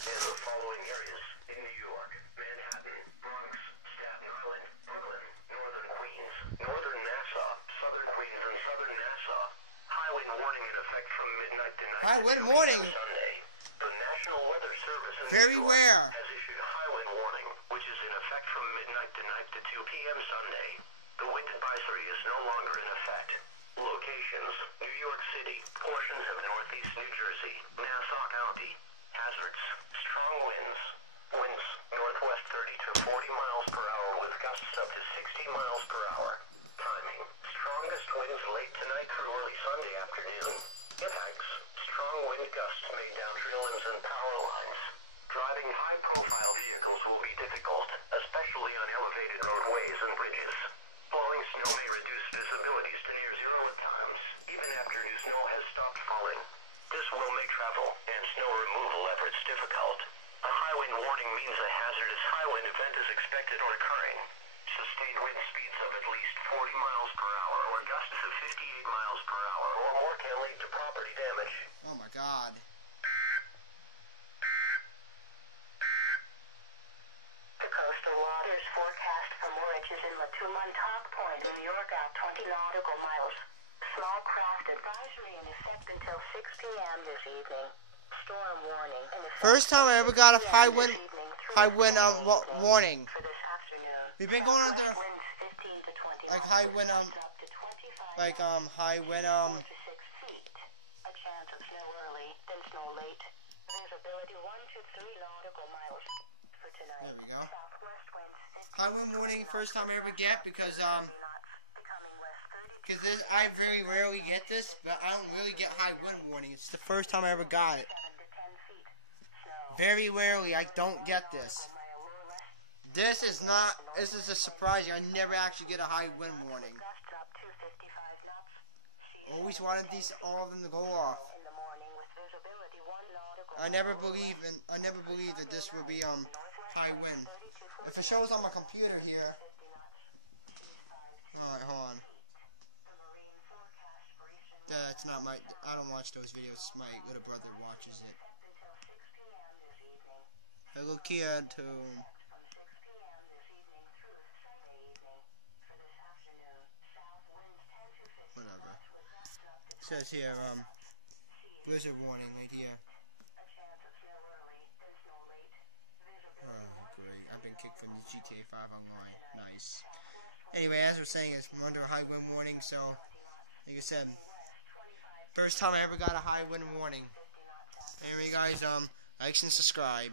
in the following areas in New York: Manhattan, Bronx, Staten Island, Brooklyn, Northern Queens, Northern Nassau, Southern Queens, and Southern Nassau. High wind warning in effect from midnight to 9 High wind p.m. warning. Sunday. The National Weather Service in Very New York rare. has issued a high wind warning, which is in effect from midnight to 2 p.m. Sunday. The wind advisory is no longer in effect. Locations: New York City, portions of northeast New Jersey, Nassau County. Hazards: strong winds. Winds northwest 30 to 40 miles per hour with gusts up to 60 miles per hour. Timing: strongest winds late tonight through early Sunday afternoon. Impacts: strong wind gusts made down tree limbs and power lines. Driving high-profile vehicles will be difficult, especially on elevated roadways and bridges. Falling snow may reduce visibilities to near zero at times, even after new snow has stopped falling. This will make travel and snow removal efforts difficult. A high wind warning means a hazardous high wind event is expected or occurring. Sustained wind speeds of at least 40 miles per hour or gusts of 58 miles per hour or more can lead to property damage. Oh my God. The coastal waters forecast for morages inlet to Montauk Point, New York at 20 nautical miles. Small craft advisory in effect until 6 p.m. this evening. Storm warning in effect. First time I ever got a high wind warning. For this afternoon. We've been going under Winds 15 to 20 like high wind up to 25 like high wind 4 to 6 feet. A chance of snow early, then snow late. Visibility 1 to 3 nautical miles for tonight. There we go. Southwest winds 15 high wind warning. First time I ever get because knots, becoming west 32 this I very rarely get this, but I don't really get high wind warning. It's the first time I ever got it. 7 to 10 feet. Snow. Very rarely I don't get this. This is a surprise. I never actually get a high wind warning. Gusts up to 55 knots. Always wanted all of them to go off. In the morning with visibility 1 nautical I never believed that this would be high wind. If it shows on my computer here. Alright, hold on. That's not my. I don't watch those videos. My little brother watches it. Hello, kid. Whatever. It says here, blizzard warning right here. Oh, great. I've been kicked from the GTA 5 online. Nice. Anyway, as we're saying, we're under a high wind warning, so, like I said, first time I ever got a high wind warning. Anyway, guys, like and subscribe.